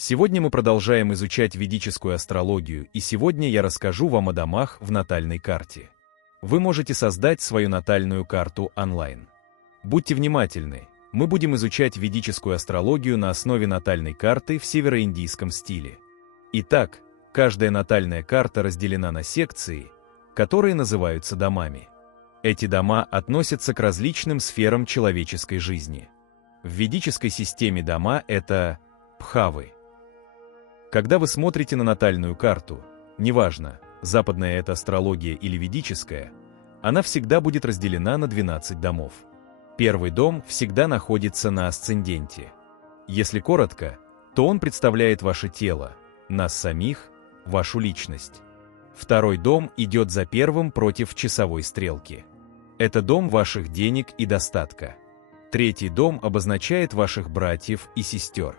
Сегодня мы продолжаем изучать ведическую астрологию, и сегодня я расскажу вам о домах в натальной карте. Вы можете создать свою натальную карту онлайн. Будьте внимательны, мы будем изучать ведическую астрологию на основе натальной карты в североиндийском стиле. Итак, каждая натальная карта разделена на секции, которые называются домами. Эти дома относятся к различным сферам человеческой жизни. В ведической системе дома — это бхавы. Когда вы смотрите на натальную карту, неважно, западная это астрология или ведическая, она всегда будет разделена на 12 домов. Первый дом всегда находится на асценденте. Если коротко, то он представляет ваше тело, нас самих, вашу личность. Второй дом идет за первым против часовой стрелки. Это дом ваших денег и достатка. Третий дом обозначает ваших братьев и сестер.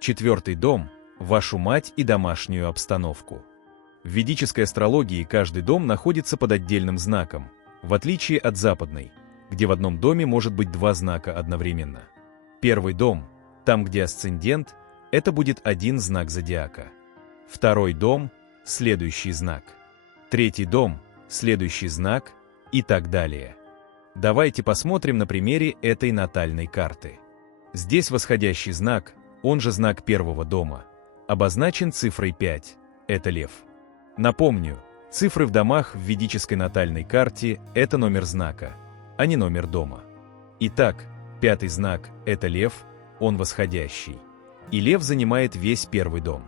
Четвертый дом – вашу мать и домашнюю обстановку. В ведической астрологии каждый дом находится под отдельным знаком, в отличие от западной, где в одном доме может быть два знака одновременно. Первый дом, там где асцендент, это будет один знак зодиака. Второй дом – следующий знак. Третий дом – следующий знак и так далее. Давайте посмотрим на примере этой натальной карты. Здесь восходящий знак, он же знак первого дома, обозначен цифрой 5, это лев. Напомню, цифры в домах в ведической натальной карте – это номер знака, а не номер дома. Итак, пятый знак – это лев, он восходящий, и лев занимает весь первый дом.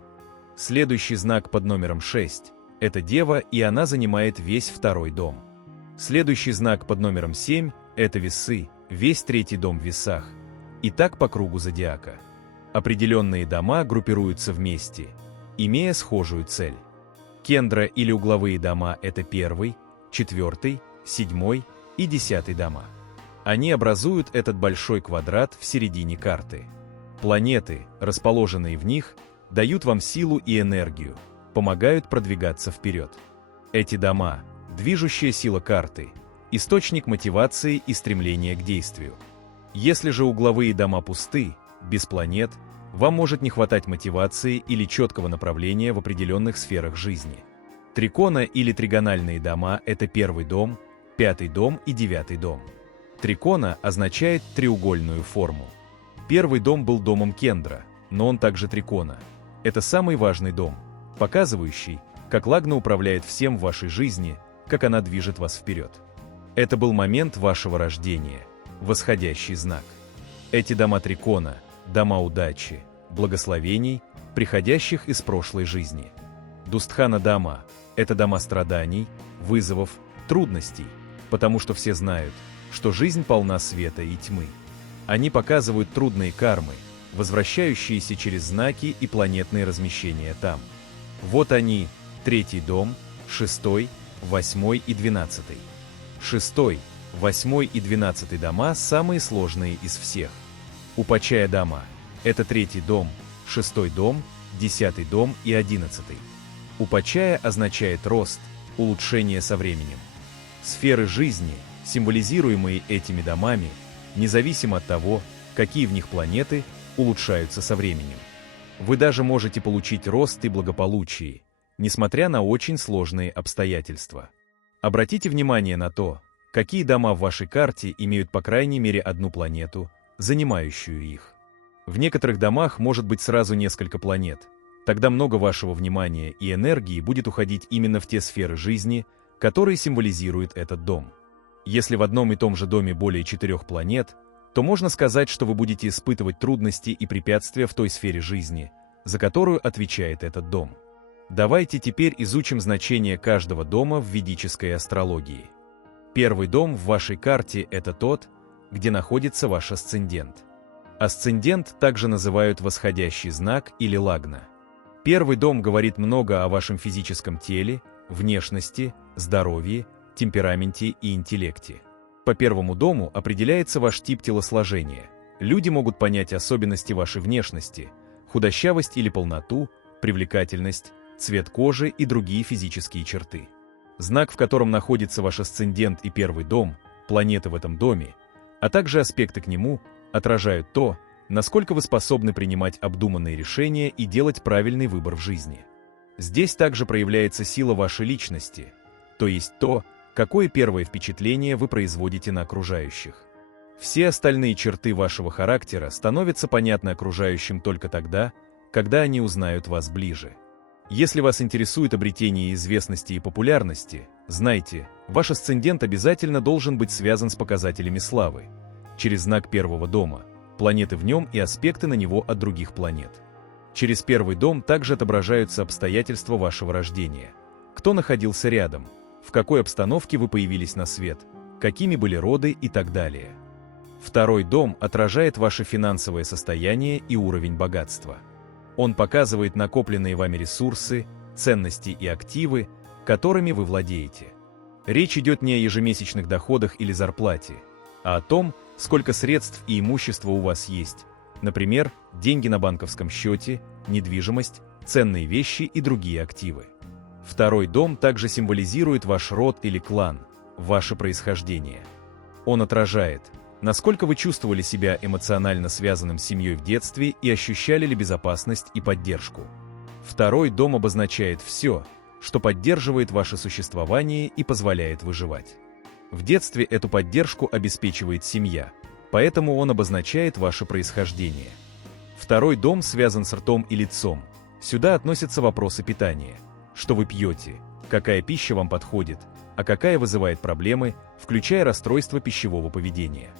Следующий знак под номером 6 – это дева, и она занимает весь второй дом. Следующий знак под номером 7 – это весы, весь третий дом в весах, и так по кругу зодиака. Определенные дома группируются вместе, имея схожую цель. Кендра или угловые дома – это первый, четвертый, седьмой и 10 дома. Они образуют этот большой квадрат в середине карты. Планеты, расположенные в них, дают вам силу и энергию, помогают продвигаться вперед. Эти дома – движущая сила карты, источник мотивации и стремления к действию. Если же угловые дома пусты, без планет, вам может не хватать мотивации или четкого направления в определенных сферах жизни. Трикона или тригональные дома – это первый дом, пятый дом и 9 дом. Трикона означает треугольную форму. Первый дом был домом Кендра, но он также трикона. Это самый важный дом, показывающий, как Лагна управляет всем в вашей жизни, как она движет вас вперед. Это был момент вашего рождения, восходящий знак. Эти дома трикона – дома удачи, благословений, приходящих из прошлой жизни. Дустхана дома – это дома страданий, вызовов, трудностей, потому что все знают, что жизнь полна света и тьмы. Они показывают трудные кармы, возвращающиеся через знаки и планетные размещения там. Вот они, третий дом, 6, 8 и 12. 6, 8 и 12 дома самые сложные из всех. Упачая дома – это третий дом, 6 дом, 10 дом и 11. Упачая означает рост, улучшение со временем. Сферы жизни, символизируемые этими домами, независимо от того, какие в них планеты, улучшаются со временем. Вы даже можете получить рост и благополучие, несмотря на очень сложные обстоятельства. Обратите внимание на то, какие дома в вашей карте имеют по крайней мере одну планету, занимающую их. В некоторых домах может быть сразу несколько планет, тогда много вашего внимания и энергии будет уходить именно в те сферы жизни, которые символизирует этот дом. Если в одном и том же доме более 4 планет, то можно сказать, что вы будете испытывать трудности и препятствия в той сфере жизни, за которую отвечает этот дом. Давайте теперь изучим значение каждого дома в ведической астрологии. Первый дом в вашей карте – это тот, где находится ваш асцендент. Асцендент также называют восходящий знак или лагна. Первый дом говорит много о вашем физическом теле, внешности, здоровье, темпераменте и интеллекте. По первому дому определяется ваш тип телосложения. Люди могут понять особенности вашей внешности, худощавость или полноту, привлекательность, цвет кожи и другие физические черты. Знак, в котором находится ваш асцендент и первый дом, планеты в этом доме, а также аспекты к нему, отражают то, насколько вы способны принимать обдуманные решения и делать правильный выбор в жизни. Здесь также проявляется сила вашей личности, то есть то, какое первое впечатление вы производите на окружающих. Все остальные черты вашего характера становятся понятны окружающим только тогда, когда они узнают вас ближе. Если вас интересует обретение известности и популярности, знайте, ваш асцендент обязательно должен быть связан с показателями славы, через знак первого дома, планеты в нем и аспекты на него от других планет. Через первый дом также отображаются обстоятельства вашего рождения. Кто находился рядом, в какой обстановке вы появились на свет, какими были роды и так далее. Второй дом отражает ваше финансовое состояние и уровень богатства. Он показывает накопленные вами ресурсы, ценности и активы, которыми вы владеете. Речь идет не о ежемесячных доходах или зарплате, а о том, сколько средств и имущества у вас есть, например, деньги на банковском счете, недвижимость, ценные вещи и другие активы. Второй дом также символизирует ваш род или клан, ваше происхождение. Он отражает, насколько вы чувствовали себя эмоционально связанным с семьей в детстве и ощущали ли безопасность и поддержку. Второй дом обозначает все, что поддерживает ваше существование и позволяет выживать. В детстве эту поддержку обеспечивает семья, поэтому он обозначает ваше происхождение. Второй дом связан с ртом и лицом. Сюда относятся вопросы питания. Что вы пьете, какая пища вам подходит, а какая вызывает проблемы, включая расстройство пищевого поведения.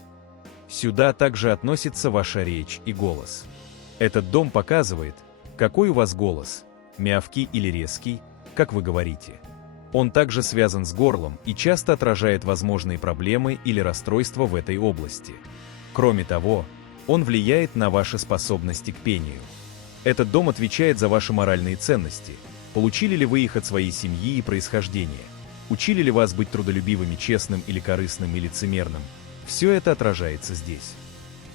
Сюда также относится ваша речь и голос. Этот дом показывает, какой у вас голос, мягкий или резкий, как вы говорите. Он также связан с горлом и часто отражает возможные проблемы или расстройства в этой области. Кроме того, он влияет на ваши способности к пению. Этот дом отвечает за ваши моральные ценности. Получили ли вы их от своей семьи и происхождения? Учили ли вас быть трудолюбивым, честным или корыстным и лицемерным? Все это отражается здесь.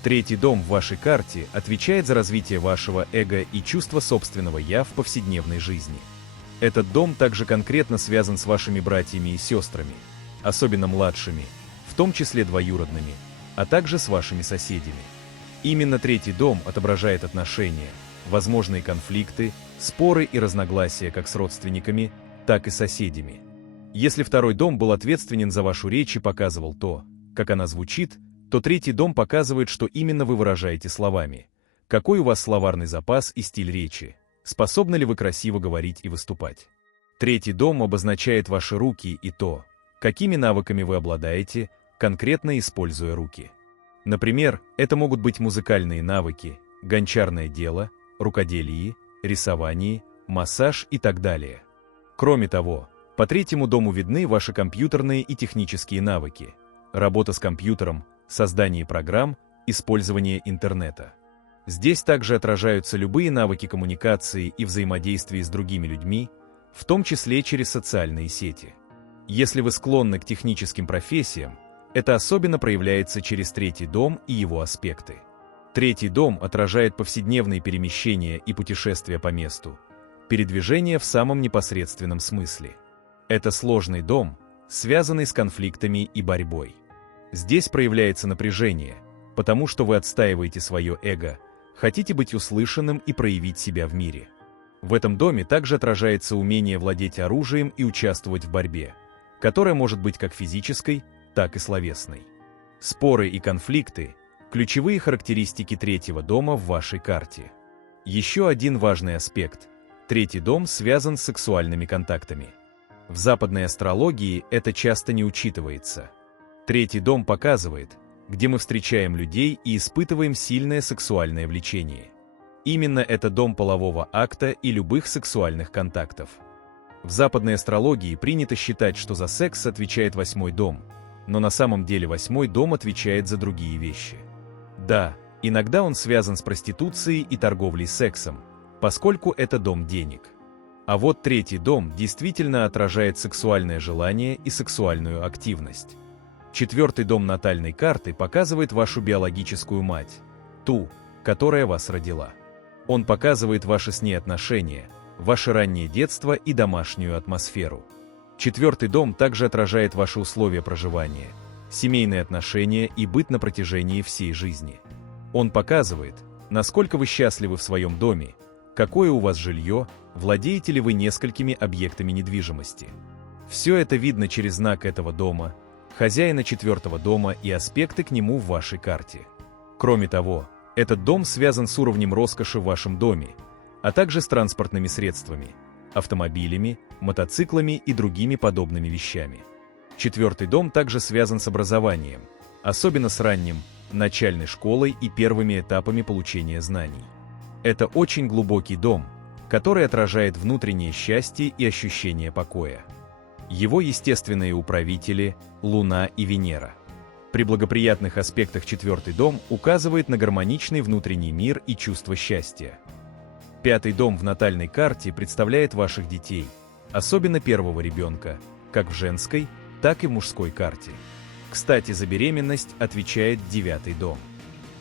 Третий дом в вашей карте отвечает за развитие вашего эго и чувства собственного «я» в повседневной жизни. Этот дом также конкретно связан с вашими братьями и сестрами, особенно младшими, в том числе двоюродными, а также с вашими соседями. Именно третий дом отображает отношения, возможные конфликты, споры и разногласия как с родственниками, так и соседями. Если второй дом был ответственен за вашу речь и показывал то, как она звучит, то третий дом показывает, что именно вы выражаете словами, какой у вас словарный запас и стиль речи, способны ли вы красиво говорить и выступать. Третий дом обозначает ваши руки и то, какими навыками вы обладаете, конкретно используя руки. Например, это могут быть музыкальные навыки, гончарное дело, рукоделие, рисование, массаж и так далее. Кроме того, по третьему дому видны ваши компьютерные и технические навыки, работа с компьютером, создание программ, использование интернета. Здесь также отражаются любые навыки коммуникации и взаимодействия с другими людьми, в том числе через социальные сети. Если вы склонны к техническим профессиям, это особенно проявляется через третий дом и его аспекты. Третий дом отражает повседневные перемещения и путешествия по месту, передвижение в самом непосредственном смысле. Это сложный дом, связанный с конфликтами и борьбой. Здесь проявляется напряжение, потому что вы отстаиваете свое эго, хотите быть услышанным и проявить себя в мире. В этом доме также отражается умение владеть оружием и участвовать в борьбе, которая может быть как физической, так и словесной. Споры и конфликты – ключевые характеристики третьего дома в вашей карте. Еще один важный аспект – третий дом связан с сексуальными контактами. В западной астрологии это часто не учитывается. Третий дом показывает, где мы встречаем людей и испытываем сильное сексуальное влечение. Именно это дом полового акта и любых сексуальных контактов. В западной астрологии принято считать, что за секс отвечает восьмой дом, но на самом деле восьмой дом отвечает за другие вещи. Да, иногда он связан с проституцией и торговлей сексом, поскольку это дом денег. А вот третий дом действительно отражает сексуальное желание и сексуальную активность. Четвертый дом натальной карты показывает вашу биологическую мать, ту, которая вас родила. Он показывает ваши с ней отношения, ваше раннее детство и домашнюю атмосферу. Четвертый дом также отражает ваши условия проживания, семейные отношения и быт на протяжении всей жизни. Он показывает, насколько вы счастливы в своем доме, какое у вас жилье, владеете ли вы несколькими объектами недвижимости. Все это видно через знак этого дома, хозяина 4-го дома и аспекты к нему в вашей карте. Кроме того, этот дом связан с уровнем роскоши в вашем доме, а также с транспортными средствами, автомобилями, мотоциклами и другими подобными вещами. 4-й дом также связан с образованием, особенно с ранним, начальной школой и первыми этапами получения знаний. Это очень глубокий дом, который отражает внутреннее счастье и ощущение покоя. Его естественные управители – Луна и Венера. При благоприятных аспектах 4-й дом указывает на гармоничный внутренний мир и чувство счастья. 5-й дом в натальной карте представляет ваших детей, особенно первого ребенка, как в женской, так и в мужской карте. Кстати, за беременность отвечает 9-й дом.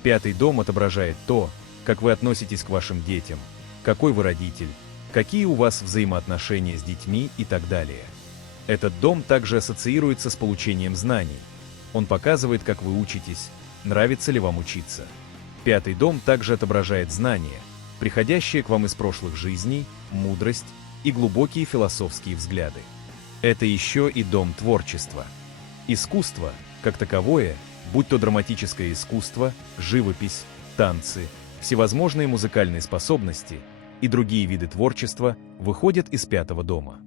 5-й дом отображает то, как вы относитесь к вашим детям, какой вы родитель, какие у вас взаимоотношения с детьми и так далее. Этот дом также ассоциируется с получением знаний. Он показывает, как вы учитесь, нравится ли вам учиться. 5-й дом также отображает знания, приходящие к вам из прошлых жизней, мудрость и глубокие философские взгляды. Это еще и дом творчества. Искусство, как таковое, будь то драматическое искусство, живопись, танцы, всевозможные музыкальные способности и другие виды творчества, выходят из 5-го дома.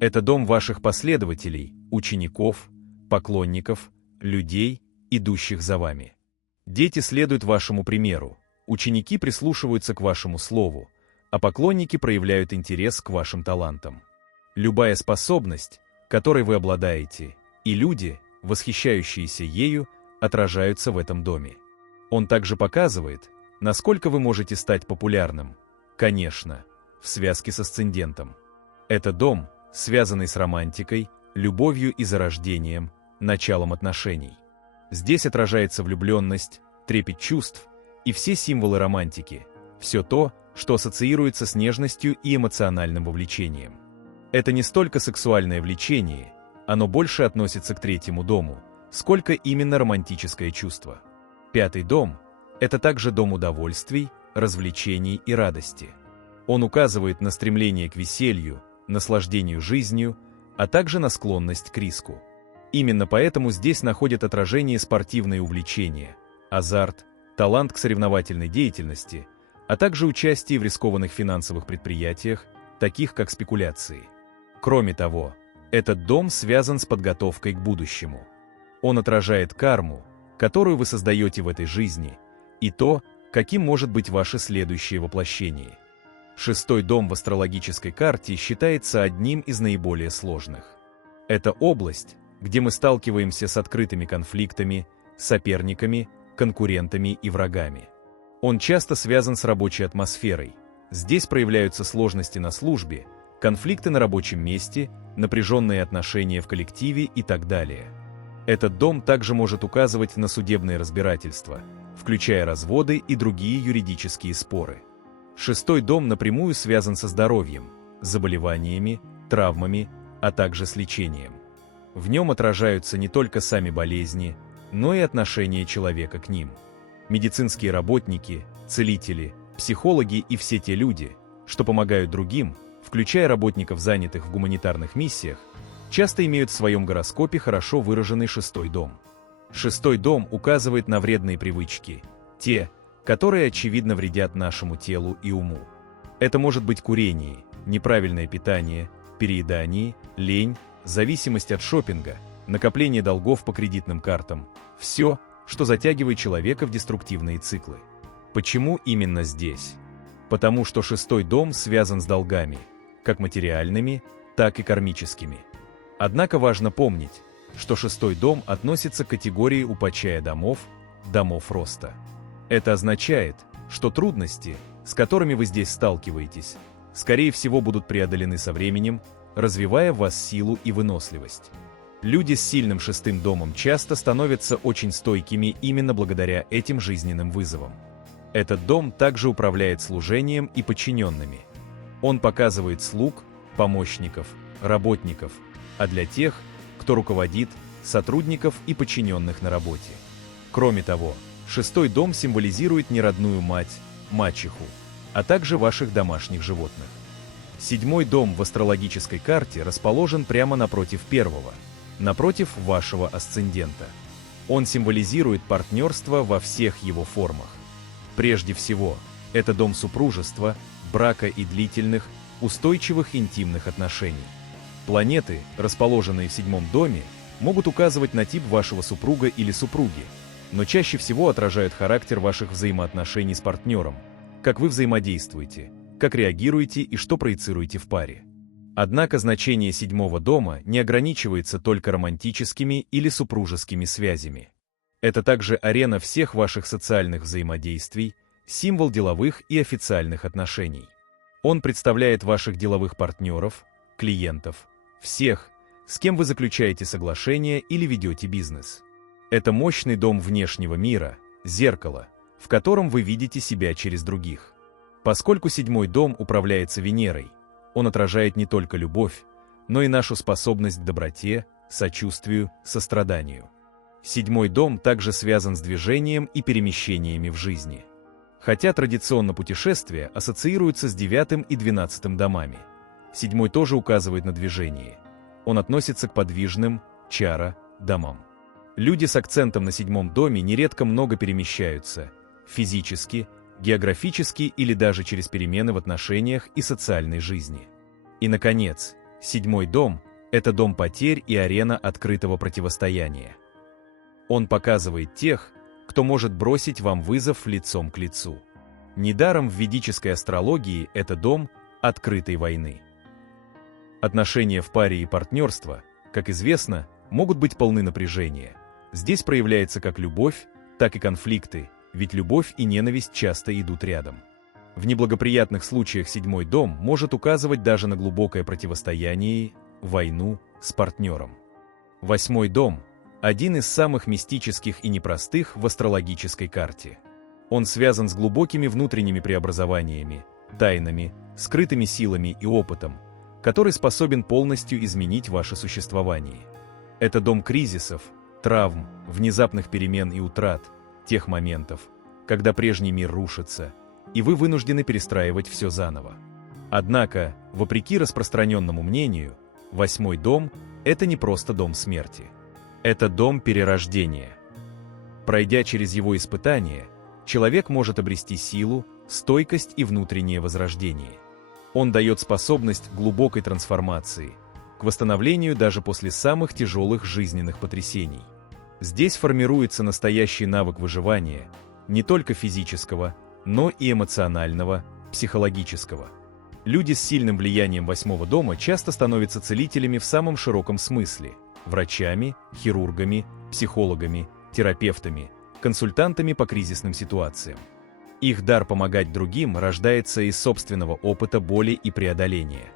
Это дом ваших последователей, учеников, поклонников, людей, идущих за вами. Дети следуют вашему примеру, ученики прислушиваются к вашему слову, а поклонники проявляют интерес к вашим талантам. Любая способность, которой вы обладаете, и люди, восхищающиеся ею, отражаются в этом доме. Он также показывает, насколько вы можете стать популярным, конечно, в связке с асцендентом. Это дом, связанный с романтикой, любовью и зарождением, началом отношений. Здесь отражается влюбленность, трепет чувств и все символы романтики, все то, что ассоциируется с нежностью и эмоциональным вовлечением. Это не столько сексуальное влечение, оно больше относится к 3-му дому, сколько именно романтическое чувство. 5-й дом – это также дом удовольствий, развлечений и радости. Он указывает на стремление к веселью, наслаждению жизнью, а также на склонность к риску. Именно поэтому здесь находят отражение спортивные увлечения, азарт, талант к соревновательной деятельности, а также участие в рискованных финансовых предприятиях, таких как спекуляции. Кроме того, этот дом связан с подготовкой к будущему. Он отражает карму, которую вы создаете в этой жизни, и то, каким может быть ваше следующее воплощение. 6-й дом в астрологической карте считается одним из наиболее сложных. Это область, где мы сталкиваемся с открытыми конфликтами, соперниками, конкурентами и врагами. Он часто связан с рабочей атмосферой. Здесь проявляются сложности на службе, конфликты на рабочем месте, напряженные отношения в коллективе и так далее. Этот дом также может указывать на судебные разбирательства, включая разводы и другие юридические споры. 6-й дом напрямую связан со здоровьем, заболеваниями, травмами, а также с лечением. В нем отражаются не только сами болезни, но и отношение человека к ним. Медицинские работники, целители, психологи и все те люди, что помогают другим, включая работников, занятых в гуманитарных миссиях, часто имеют в своем гороскопе хорошо выраженный 6-й дом. 6-й дом указывает на вредные привычки, те, которые очевидно вредят нашему телу и уму. Это может быть курение, неправильное питание, переедание, лень, зависимость от шопинга, накопление долгов по кредитным картам, все, что затягивает человека в деструктивные циклы. Почему именно здесь? Потому что 6-й дом связан с долгами, как материальными, так и кармическими. Однако важно помнить, что 6-й дом относится к категории упачая домов, домов роста. Это означает, что трудности, с которыми вы здесь сталкиваетесь, скорее всего будут преодолены со временем, развивая в вас силу и выносливость. Люди с сильным 6-м домом часто становятся очень стойкими именно благодаря этим жизненным вызовам. Этот дом также управляет служением и подчиненными. Он показывает слуг, помощников, работников, а для тех, кто руководит, сотрудников и подчиненных на работе. Кроме того, Шестой дом символизирует неродную мать, мачеху, а также ваших домашних животных. Седьмой дом в астрологической карте расположен прямо напротив первого, напротив вашего асцендента. Он символизирует партнерство во всех его формах. Прежде всего, это дом супружества, брака и длительных, устойчивых интимных отношений. Планеты, расположенные в седьмом доме, могут указывать на тип вашего супруга или супруги, но чаще всего отражают характер ваших взаимоотношений с партнером, как вы взаимодействуете, как реагируете и что проецируете в паре. Однако значение седьмого дома не ограничивается только романтическими или супружескими связями. Это также арена всех ваших социальных взаимодействий, символ деловых и официальных отношений. Он представляет ваших деловых партнеров, клиентов, всех, с кем вы заключаете соглашения или ведете бизнес. Это мощный дом внешнего мира, зеркало, в котором вы видите себя через других. Поскольку седьмой дом управляется Венерой, он отражает не только любовь, но и нашу способность к доброте, сочувствию, состраданию. Седьмой дом также связан с движением и перемещениями в жизни. Хотя традиционно путешествия ассоциируются с 9 и 12 домами, седьмой тоже указывает на движение. Он относится к подвижным, чара, домам. Люди с акцентом на седьмом доме нередко много перемещаются, физически, географически или даже через перемены в отношениях и социальной жизни. И, наконец, седьмой дом – это дом потерь и арена открытого противостояния. Он показывает тех, кто может бросить вам вызов лицом к лицу. Недаром в ведической астрологии это дом открытой войны. Отношения в паре и партнерство, как известно, могут быть полны напряжения. Здесь проявляется как любовь, так и конфликты, ведь любовь и ненависть часто идут рядом. В неблагоприятных случаях седьмой дом может указывать даже на глубокое противостояние, войну с партнером. Восьмой дом – один из самых мистических и непростых в астрологической карте. Он связан с глубокими внутренними преобразованиями, тайнами, скрытыми силами и опытом, который способен полностью изменить ваше существование. Это дом кризисов, травм, внезапных перемен и утрат, тех моментов, когда прежний мир рушится, и вы вынуждены перестраивать все заново. Однако, вопреки распространенному мнению, восьмой дом – это не просто дом смерти. Это дом перерождения. Пройдя через его испытания, человек может обрести силу, стойкость и внутреннее возрождение. Он дает способность к глубокой трансформации, к восстановлению даже после самых тяжелых жизненных потрясений. Здесь формируется настоящий навык выживания, не только физического, но и эмоционального, психологического. Люди с сильным влиянием восьмого дома часто становятся целителями в самом широком смысле – врачами, хирургами, психологами, терапевтами, консультантами по кризисным ситуациям. Их дар помогать другим рождается из собственного опыта боли и преодоления.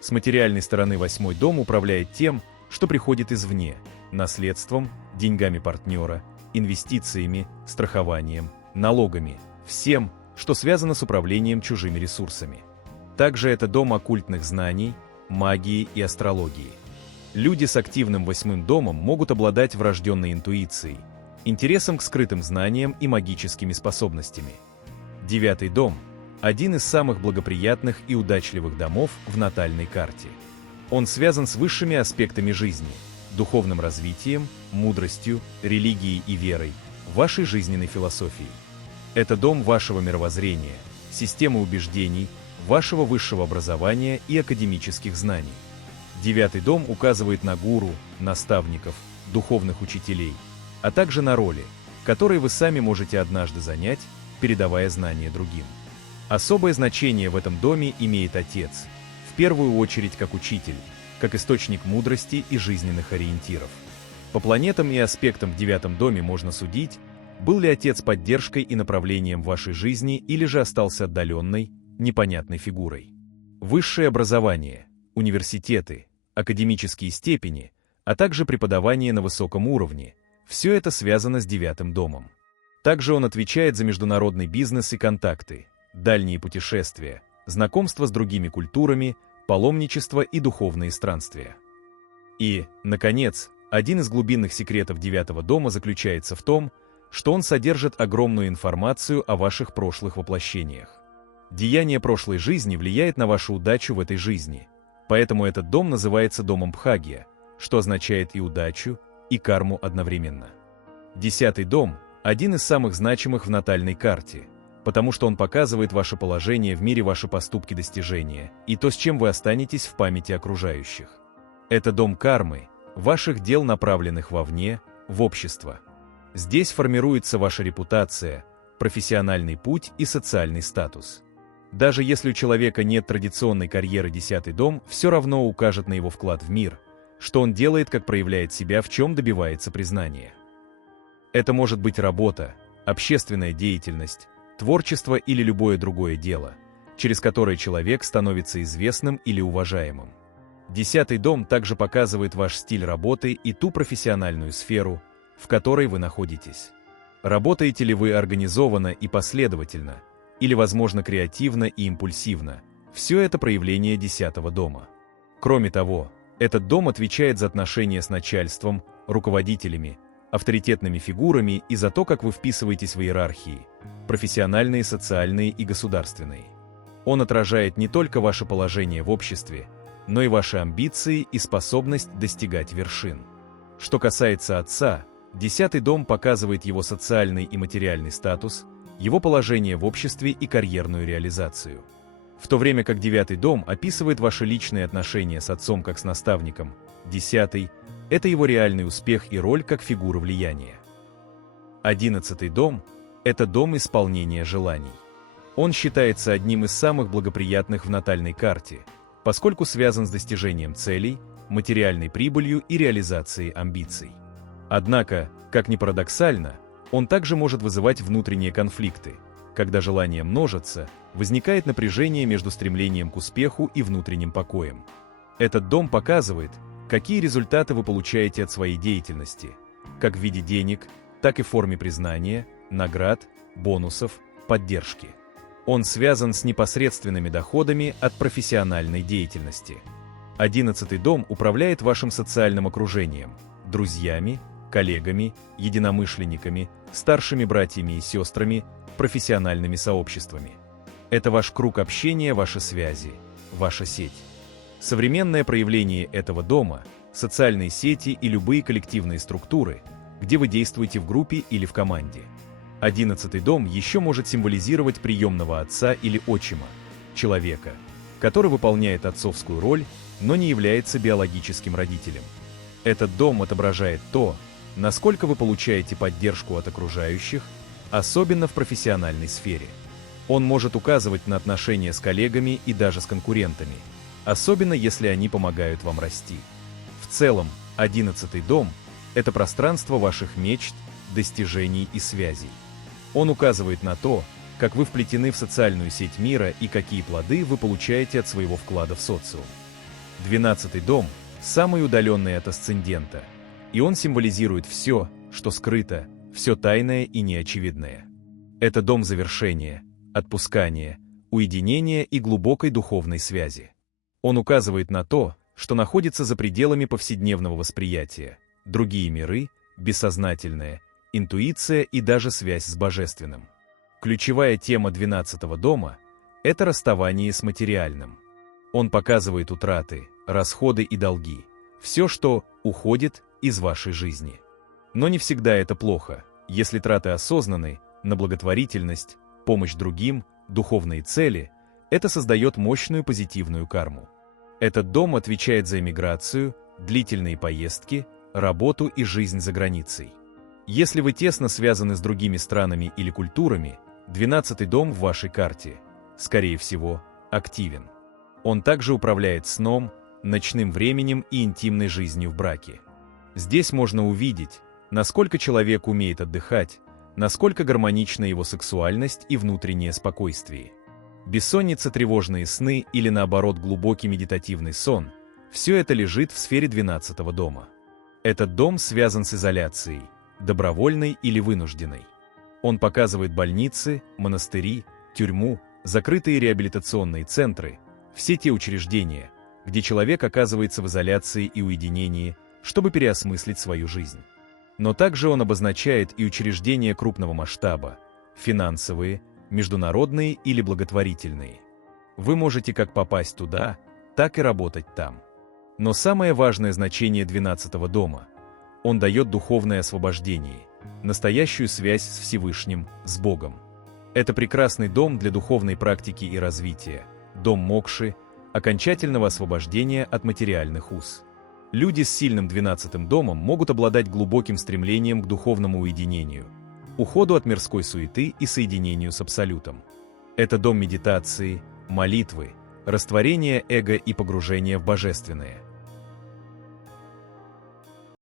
С материальной стороны восьмой дом управляет тем, что приходит извне – наследством, деньгами партнера, инвестициями, страхованием, налогами, всем, что связано с управлением чужими ресурсами. Также это дом оккультных знаний, магии и астрологии. Люди с активным восьмым домом могут обладать врожденной интуицией, интересом к скрытым знаниям и магическими способностями. Девятый дом – один из самых благоприятных и удачливых домов в натальной карте. Он связан с высшими аспектами жизни – духовным развитием, мудростью, религией и верой, вашей жизненной философией. Это дом вашего мировоззрения, системы убеждений, вашего высшего образования и академических знаний. Девятый дом указывает на гуру, наставников, духовных учителей, а также на роли, которые вы сами можете однажды занять, передавая знания другим. Особое значение в этом доме имеет Отец, в первую очередь как учитель, как источник мудрости и жизненных ориентиров. По планетам и аспектам в девятом доме можно судить, был ли Отец поддержкой и направлением вашей жизни или же остался отдаленной, непонятной фигурой. Высшее образование, университеты, академические степени, а также преподавание на высоком уровне – все это связано с девятым домом. Также он отвечает за международный бизнес и контакты, дальние путешествия, знакомство с другими культурами, паломничество и духовные странствия. И, наконец, один из глубинных секретов девятого дома заключается в том, что он содержит огромную информацию о ваших прошлых воплощениях. Деяние прошлой жизни влияет на вашу удачу в этой жизни, поэтому этот дом называется домом Бхагья, что означает и удачу, и карму одновременно. 10-й дом – один из самых значимых в натальной карте, потому что он показывает ваше положение в мире, ваши поступки, достижения и то, с чем вы останетесь в памяти окружающих. Это дом кармы, ваших дел, направленных вовне, в общество. Здесь формируется ваша репутация, профессиональный путь и социальный статус. Даже если у человека нет традиционной карьеры, 10-й дом все равно укажет на его вклад в мир, что он делает, как проявляет себя, в чем добивается признания. Это может быть работа, общественная деятельность, творчество или любое другое дело, через которое человек становится известным или уважаемым. 10-й дом также показывает ваш стиль работы и ту профессиональную сферу, в которой вы находитесь. Работаете ли вы организованно и последовательно, или, возможно, креативно и импульсивно? Все это проявление 10-го дома. Кроме того, этот дом отвечает за отношения с начальством, руководителями, авторитетными фигурами и за то, как вы вписываетесь в иерархии, профессиональные, социальные и государственные. Он отражает не только ваше положение в обществе, но и ваши амбиции и способность достигать вершин. Что касается отца, 10-й дом показывает его социальный и материальный статус, его положение в обществе и карьерную реализацию. В то время как 9-й дом описывает ваши личные отношения с отцом как с наставником, 10-й – это его реальный успех и роль как фигура влияния. 11-й дом – это дом исполнения желаний. Он считается одним из самых благоприятных в натальной карте, поскольку связан с достижением целей, материальной прибылью и реализацией амбиций. Однако, как ни парадоксально, он также может вызывать внутренние конфликты. Когда желания множатся, возникает напряжение между стремлением к успеху и внутренним покоем. Этот дом показывает, какие результаты вы получаете от своей деятельности, как в виде денег, так и в форме признания, наград, бонусов, поддержки. Он связан с непосредственными доходами от профессиональной деятельности. 11-й дом управляет вашим социальным окружением, друзьями, коллегами, единомышленниками, старшими братьями и сестрами, профессиональными сообществами. Это ваш круг общения, ваши связи, ваша сеть. Современное проявление этого дома – социальные сети и любые коллективные структуры, где вы действуете в группе или в команде. 11-й дом еще может символизировать приемного отца или отчима, человека, который выполняет отцовскую роль, но не является биологическим родителем. Этот дом отображает то, насколько вы получаете поддержку от окружающих, особенно в профессиональной сфере. Он может указывать на отношения с коллегами и даже с конкурентами, особенно если они помогают вам расти. В целом, 11-й дом – это пространство ваших мечт, достижений и связей. Он указывает на то, как вы вплетены в социальную сеть мира и какие плоды вы получаете от своего вклада в социум. 12-й дом – самый удаленный от асцендента, и он символизирует все, что скрыто, все тайное и неочевидное. Это дом завершения, отпускания, уединения и глубокой духовной связи. Он указывает на то, что находится за пределами повседневного восприятия, другие миры, бессознательное, интуиция и даже связь с божественным. Ключевая тема 12-го дома – это расставание с материальным. Он показывает утраты, расходы и долги, все, что уходит из вашей жизни. Но не всегда это плохо, если траты осознаны, на благотворительность, помощь другим, духовные цели – это создает мощную позитивную карму. Этот дом отвечает за эмиграцию, длительные поездки, работу и жизнь за границей. Если вы тесно связаны с другими странами или культурами, 12-й дом в вашей карте, скорее всего, активен. Он также управляет сном, ночным временем и интимной жизнью в браке. Здесь можно увидеть, насколько человек умеет отдыхать, насколько гармонична его сексуальность и внутреннее спокойствие. Бессонница, тревожные сны или, наоборот, глубокий медитативный сон – все это лежит в сфере 12-го дома. Этот дом связан с изоляцией, добровольной или вынужденной. Он показывает больницы, монастыри, тюрьму, закрытые реабилитационные центры, все те учреждения, где человек оказывается в изоляции и уединении, чтобы переосмыслить свою жизнь. Но также он обозначает и учреждения крупного масштаба, финансовые, международные или благотворительные. Вы можете как попасть туда, так и работать там. Но самое важное значение 12-го дома – он дает духовное освобождение, настоящую связь с Всевышним, с Богом. Это прекрасный дом для духовной практики и развития, дом мокши, окончательного освобождения от материальных уз. Люди с сильным 12-м домом могут обладать глубоким стремлением к духовному уединению, уходу от мирской суеты и соединению с Абсолютом. Это дом медитации, молитвы, растворения эго и погружения в божественное.